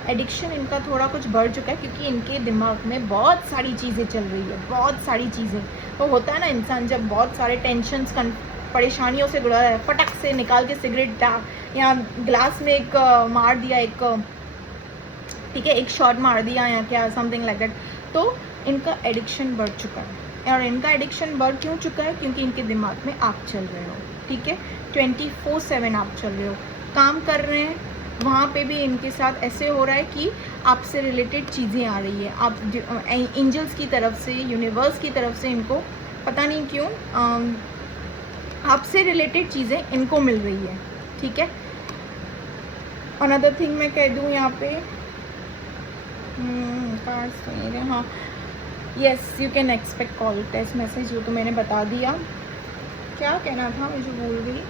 एडिक्शन इनका थोड़ा कुछ बढ़ चुका है क्योंकि इनके दिमाग में बहुत सारी चीज़ें चल रही है, बहुत सारी चीज़ें। तो होता है ना, इंसान जब बहुत सारे टेंशन्स, परेशानियों से जुड़ा है, फटक से निकाल के सिगरेट या ग्लास में एक मार दिया, एक ठीक है, एक शॉट मार दिया या क्या, समथिंग लाइक दैट। तो इनका एडिक्शन बढ़ चुका है। और इनका एडिक्शन बढ़ क्यों चुका है? क्योंकि इनके दिमाग में आप चल रहे हो, ठीक है। 24/7 आप चल रहे हो, काम कर रहे हैं, वहाँ पे भी इनके साथ ऐसे हो रहा है कि आपसे रिलेटेड चीज़ें आ रही है। आप एंजल्स की तरफ से, यूनिवर्स की तरफ से इनको पता नहीं क्यों आपसे रिलेटेड चीज़ें इनको मिल रही है, ठीक है। अनदर थिंग मैं कह दूँ यहाँ पे, हाँ, yes, you can expect call, text message, वो तो मैंने बता दिया। क्या कहना था, मुझे भूल गई।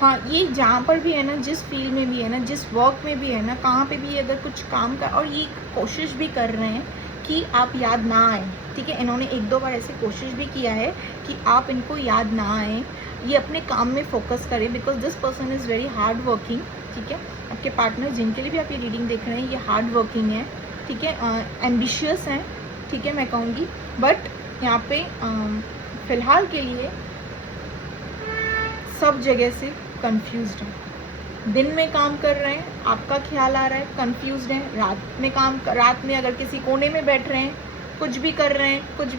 हाँ, ये जहाँ पर भी है ना, जिस फील्ड में भी है ना, जिस वर्क में भी है ना, कहाँ पे भी अगर कुछ काम कर, और ये कोशिश भी कर रहे हैं कि आप याद ना आए, ठीक है। इन्होंने 1-2 बार ऐसे कोशिश भी किया है कि आप इनको याद ना आए, ये अपने काम में फोकस करें, because this person is very hard working, ठीक है। आपके पार्टनर जिनके लिए भी आप ये रीडिंग देख रहे हैं, ये हार्ड वर्किंग है, ठीक है, एम्बिशियस हैं, ठीक है, मैं कहूँगी। बट यहाँ पे फ़िलहाल के लिए सब जगह से कंफ्यूज्ड है। दिन में काम कर रहे हैं, आपका ख्याल आ रहा है, कंफ्यूज्ड हैं। रात में अगर किसी कोने में बैठ रहे हैं, कुछ भी कर रहे हैं, कुछ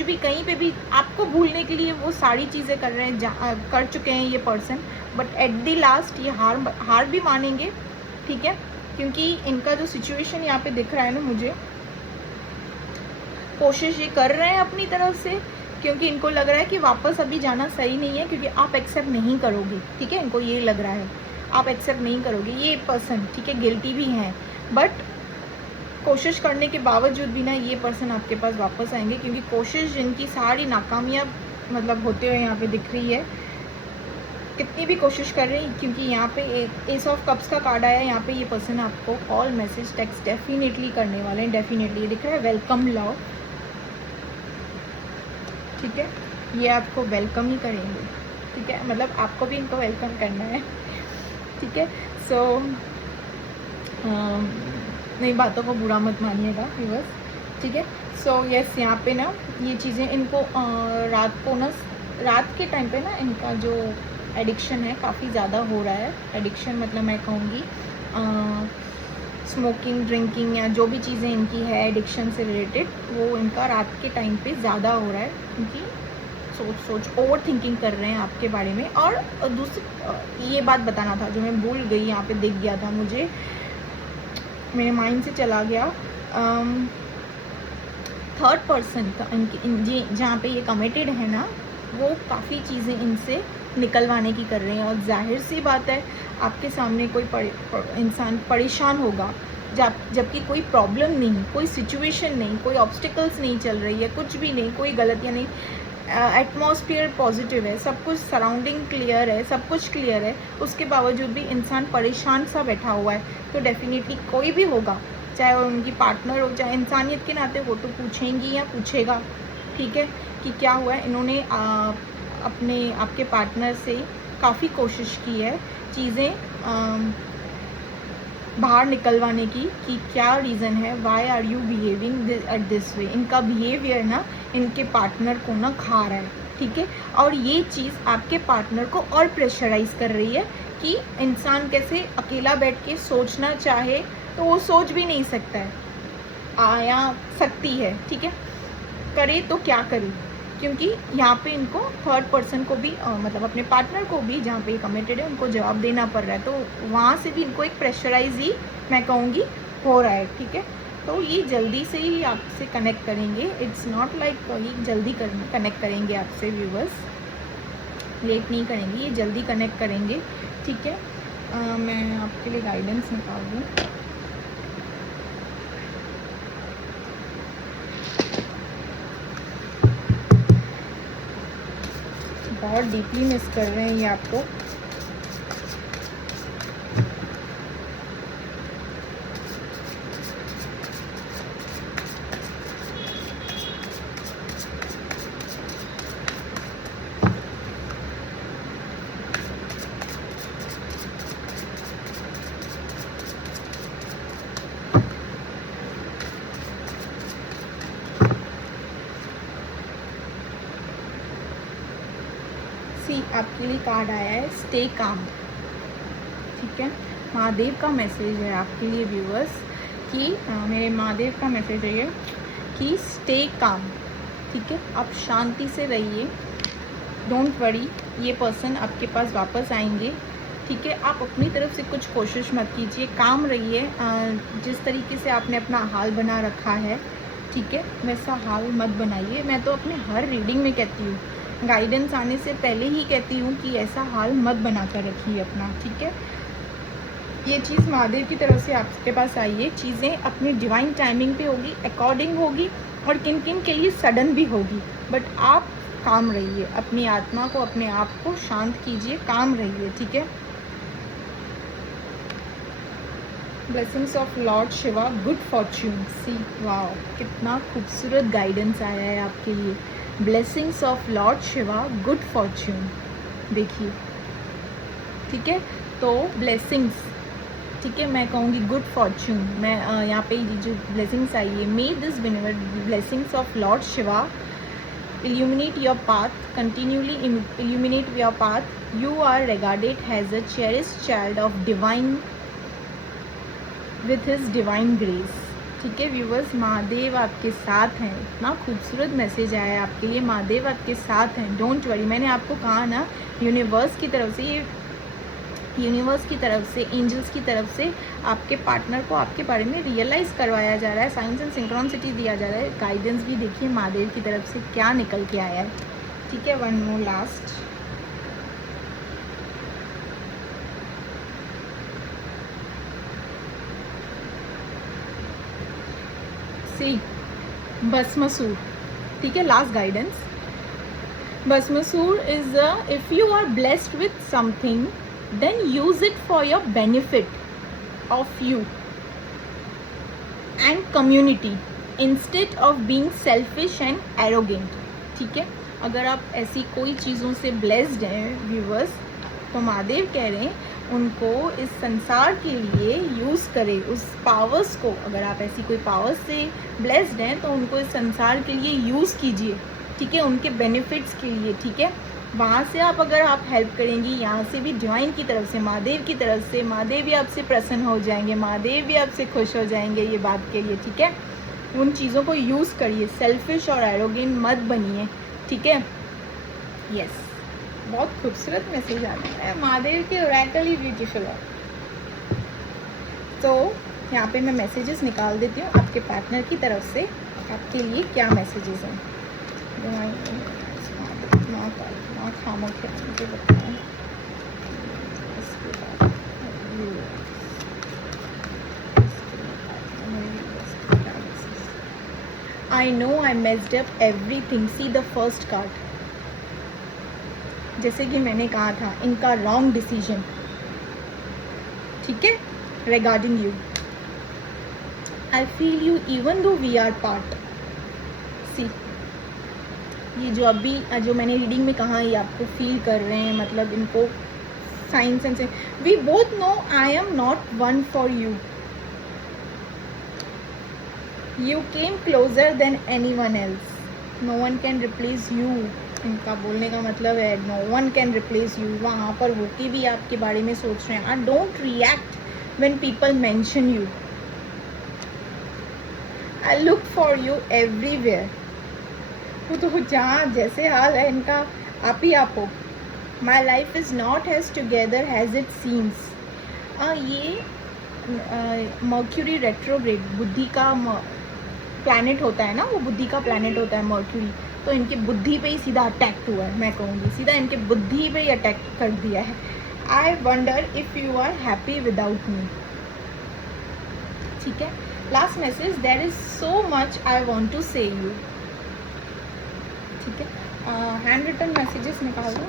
भी कहीं पे भी आपको भूलने के लिए वो सारी चीज़ें कर रहे हैं, कर चुके हैं ये person. But at the last ये हार भी मानेंगे, ठीक है, क्योंकि इनका जो सिचुएशन यहाँ पे दिख रहा है ना मुझे, कोशिश ये कर रहे हैं अपनी तरफ से, क्योंकि इनको लग रहा है कि वापस अभी जाना सही नहीं है, क्योंकि आप एक्सेप्ट नहीं करोगे, ठीक है। इनको ये लग रहा है आप एक्सेप्ट नहीं करोगे, ये पर्सन, ठीक है, गिल्टी भी हैं। बट कोशिश करने के बावजूद भी ना, ये पर्सन आपके पास वापस आएंगे, क्योंकि कोशिश जिनकी सारी नाकामयाब मतलब होते हुए यहाँ पे दिख रही है। कितनी भी कोशिश कर रही, क्योंकि यहाँ पे एस ऑफ कप्स का कार्ड आया है। यहाँ पे ये पर्सन आपको कॉल, मैसेज, टेक्स्ट डेफिनेटली करने वाले हैं, डेफिनेटली। ये दिख रहा है वेलकम लव, ठीक है, ये आपको वेलकम ही करेंगे, ठीक है, मतलब आपको भी इनको वेलकम करना है, ठीक है। सो नई बातों को बुरा मत मानिएगा व्यूअर्स, ठीक है। सो यस, यहाँ पे ना ये चीज़ें इनको रात को ना, रात के टाइम पे ना इनका जो एडिक्शन है काफ़ी ज़्यादा हो रहा है। एडिक्शन मतलब मैं कहूँगी स्मोकिंग, ड्रिंकिंग या जो भी चीज़ें इनकी है एडिक्शन से रिलेटेड, वो इनका रात के टाइम पे ज़्यादा हो रहा है, क्योंकि सोच ओवर थिंकिंग कर रहे हैं आपके बारे में। और दूसरी ये बात बताना था जो मैं भूल गई, यहाँ पे दिख गया था मुझे, मेरे माइंड से चला गया। थर्ड पर्सन का जहाँ पे ये कमिटेड है ना, वो काफ़ी चीज़ें इनसे निकलवाने की कर रहे हैं। और जाहिर सी बात है, आपके सामने कोई इंसान परेशान होगा जबकि कोई प्रॉब्लम नहीं, कोई सिचुएशन नहीं, कोई ऑब्स्टिकल्स नहीं चल रही है, कुछ भी नहीं, कोई गलतियाँ नहीं, एटमॉस्फेयर पॉजिटिव है, सब कुछ सराउंडिंग क्लियर है, सब कुछ क्लियर है, उसके बावजूद भी इंसान परेशान सा बैठा हुआ है। तो डेफिनेटली कोई भी होगा, चाहे वो उनकी पार्टनर हो, चाहे इंसानियत के नाते, वो तो पूछेंगी या पूछेगा, ठीक है, कि क्या हुआ है। इन्होंने आपके पार्टनर से काफ़ी कोशिश की है चीज़ें बाहर निकलवाने की, कि क्या रीज़न है, why are you behaving at this way. इनका बिहेवियर ना इनके पार्टनर को ना खा रहा है, ठीक है। और ये चीज़ आपके पार्टनर को और प्रेशराइज कर रही है कि इंसान कैसे अकेला बैठ के सोचना चाहे तो वो सोच भी नहीं सकता है, या सकती है, ठीक है, करे तो क्या करे, क्योंकि यहाँ पे इनको थर्ड पर्सन को भी मतलब अपने पार्टनर को भी, जहाँ पे कमिटेड है, उनको जवाब देना पड़ रहा है। तो वहाँ से भी इनको एक प्रेशराइज ही मैं कहूँगी हो रहा है, ठीक है। तो ये जल्दी से ही आपसे कनेक्ट करेंगे, इट्स नॉट लाइक ये जल्दी कनेक्ट करेंगे आपसे व्यूवर्स, लेट नहीं करेंगे, ये जल्दी कनेक्ट करेंगे, ठीक है। मैं आपके लिए गाइडेंस निकाल दूँ। बहुत डीपली मिस कर रहे हैं ये आपको। आपके लिए कार्ड आया है स्टे काम, ठीक है। महादेव का मैसेज है आपके लिए व्यूअर्स कि मेरे महादेव का मैसेज है ये कि स्टे काम, ठीक है। आप शांति से रहिए, डोंट वरी, ये पर्सन आपके पास वापस आएंगे, ठीक है। आप अपनी तरफ से कुछ कोशिश मत कीजिए, काम रहिए। जिस तरीके से आपने अपना हाल बना रखा है, ठीक है, वैसा हाल मत बनाइए। मैं तो अपने हर रीडिंग में कहती हूँ, गाइडेंस आने से पहले ही कहती हूँ कि ऐसा हाल मत बना कर रखिए अपना, ठीक है। ये चीज़ महादेव की तरफ से आपके पास आई है, चीज़ें अपनी डिवाइन टाइमिंग पे होगी, अकॉर्डिंग होगी, और किन किन के लिए सडन भी होगी, बट आप काम रहिए, अपनी आत्मा को, अपने आप को शांत कीजिए, काम रहिए, ठीक है। Blessings of Lord Shiva, good fortune. See wow, कितना खूबसूरत गाइडेंस आया है आपके लिए। Blessings of Lord Shiva, good fortune, देखिए, ठीक है। तो ब्लेसिंग्स, ठीक है, मैं कहूँगी गुड फॉर्च्यून। मैं यहाँ पे जो ब्लेसिंग्स आई है, may this blessings of Lord Shiva illuminate your path, continually illuminate your path. You are regarded as a cherished child of divine with his divine grace, ठीक है व्यूवर्स। महादेव आपके साथ हैं, इतना खूबसूरत मैसेज आया है आपके लिए, महादेव आपके साथ हैं, डोंट वरी। मैंने आपको कहा ना, यूनिवर्स की तरफ से, ये यूनिवर्स की तरफ से, एंजल्स की तरफ से आपके पार्टनर को आपके बारे में रियलाइज़ करवाया जा रहा है, साइंस एंड सिंक्रोनिसिटी दिया जा रहा है। गाइडेंस भी देखिए महादेव की तरफ से क्या निकल के आया है, ठीक है। वन मोर लास्ट, सी भस्मासुर, ठीक है, last guidance. Bhasmasur is if you are blessed with something, then use it for your benefit of you and community instead of being selfish and arrogant, ठीक है। अगर आप ऐसी कोई चीज़ों से ब्लेस्ड हैं व्यूवर्स, तो महादेव कह रहे हैं उनको इस संसार के लिए यूज़ करें, उस पावर्स को। अगर आप ऐसी कोई पावर्स से ब्लेस्ड हैं तो उनको इस संसार के लिए यूज़ कीजिए, ठीक है, उनके बेनिफिट्स के लिए, ठीक है। वहाँ से आप अगर आप हेल्प करेंगी, यहाँ से भी डिवाइन की तरफ से, महादेव की तरफ से, महादेव भी आपसे प्रसन्न हो जाएंगे, महादेव भी आपसे खुश हो जाएंगे ये बात के लिए, ठीक है। उन चीज़ों को यूज़ करिए, सेल्फिश और एरोगेंट मत बनिए, ठीक है। यस, बहुत खूबसूरत मैसेज आता है महादेव के, ओरेकल ब्यूटीफुल है। तो यहाँ पे मैं मैसेजेस निकाल देती हूँ आपके पार्टनर की तरफ से, आपके लिए क्या मैसेजेस हैं। खामोश है, मुझे बताएं इसके बाद। I know I messed up everything. See the first card. जैसे कि मैंने कहा था, इनका रॉन्ग डिसीजन, ठीक है, regarding you. I feel you even though we are part. See, ये जो अभी जो मैंने रीडिंग में कहा, ये आपको फील कर रहे हैं, मतलब इनको signs and we both know I am not one for you, you came closer than anyone else, no one can replace you. इनका बोलने का मतलब है no one can replace you. वहाँ पर होके भी आपके बारे में सोच रहे हैं। I don't react when people mention you, I look for you everywhere. तो जहाँ जैसे हाल है इनका, आप ही आप हो। My life is not has together has it seems. ये मर्क्यूरी रेट्रोग्रेड, बुद्धि का प्लैनेट होता है ना, वो बुद्धि का प्लैनेट होता है मर्क्यूरी, तो इनके बुद्धि पे ही सीधा अटैक हुआ है, मैं कहूँगी सीधा इनके बुद्धि पे ही अटैक कर दिया है। I wonder if you are happy without me, ठीक है। Last message, there is so much I want to say you. ठीक है, हैंड रिटन मैसेजेस निकाल दो।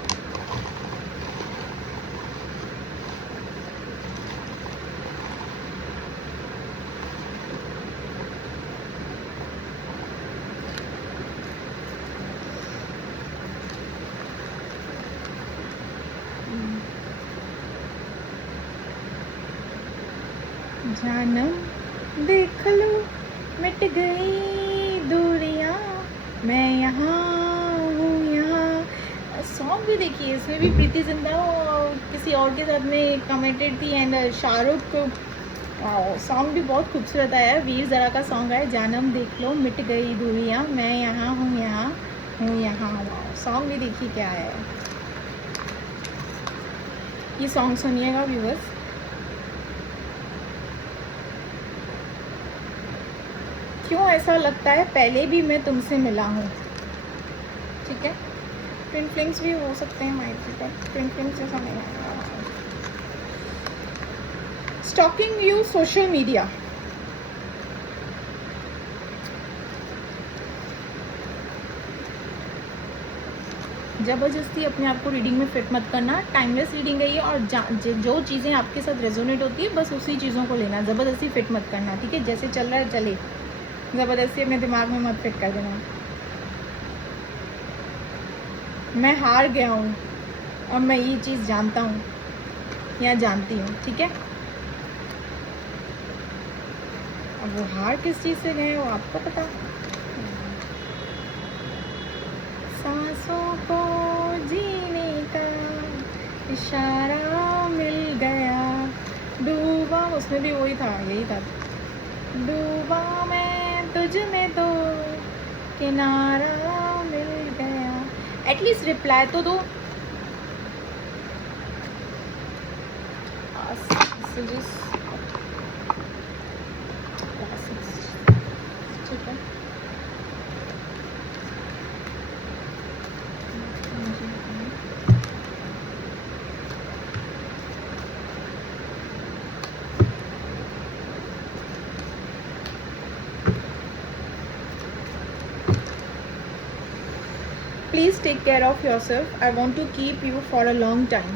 जानम देख लो मिट गई दूरियां, मैं यहाँ हूँ यहाँ। सॉन्ग भी देखिए, इसमें भी प्रीति जिंटा और किसी और के साथ में कमेंटेड थी, एंड शाहरुख। सॉन्ग भी बहुत खूबसूरत आया है, वीर ज़रा का सॉन्ग है, जानम देख लो मिट गई दूरियां, मैं यहाँ हूँ यहाँ हूँ यहाँ। सॉन्ग भी देखिए क्या है, ये सॉन्ग सुनिएगा व्यूअर्स। क्यों ऐसा लगता है पहले भी मैं तुमसे मिला हूँ। ठीक है, ट्विन फ्लिंग्स भी हो सकते हैं माइट पर, ट्विन फ्लिंग्स जैसा नहीं आएगा। स्टॉकिंग यू सोशल मीडिया, ज़बरदस्ती अपने आप को रीडिंग में फिट मत करना। टाइमलेस रीडिंग है ये, और जो चीज़ें आपके साथ रेजोनेट होती है बस उसी चीज़ों को लेना, ज़बरदस्ती फिट मत करना। ठीक है, जैसे चल रहा है चले, ज़बरदस्ती अपने दिमाग में मत फिट कर देना। मैं हार गया हूँ और मैं ये चीज़ जानता हूँ या जानती हूँ। ठीक है, अब वो हार किस चीज़ से गए वो आपको पता। सांसों को जीने का इशारा मिल गया, डूबा, उसमें भी वही था, यही था, डूबा मैं तुझ में तो किनारा मिल गया। एटलीस्ट रिप्लाई तो दो। ठीक है, please take care of yourself. I want to keep you for a long time.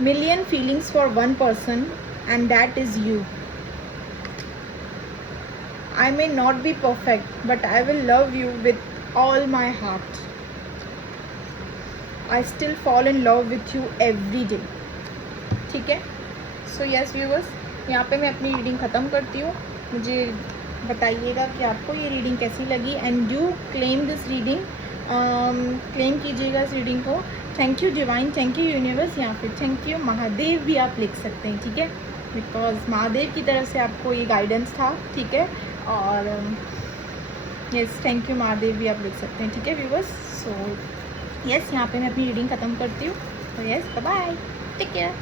Million feelings for one person, and that is you. I may not be perfect, but I will love you with all my heart. I still fall in love with you every day. ठीक है, so yes viewers, यहाँ पे मैं अपनी reading ख़त्म करती हूँ। मुझे बताइएगा कि आपको ये रीडिंग कैसी लगी, and do claim this reading, claim कीजिएगा इस रीडिंग को। Thank you divine, thank you universe, या फिर थैंक यू महादेव भी आप लिख सकते हैं। ठीक है, बिकॉज महादेव की तरफ से आपको ये गाइडेंस था। ठीक है, और यस थैंक यू महादेव भी आप लिख सकते हैं। ठीक है व्यूअर्स, सो यस यहाँ पे मैं अपनी रीडिंग ख़त्म करती हूँ। तो यस बाय, टेक केयर।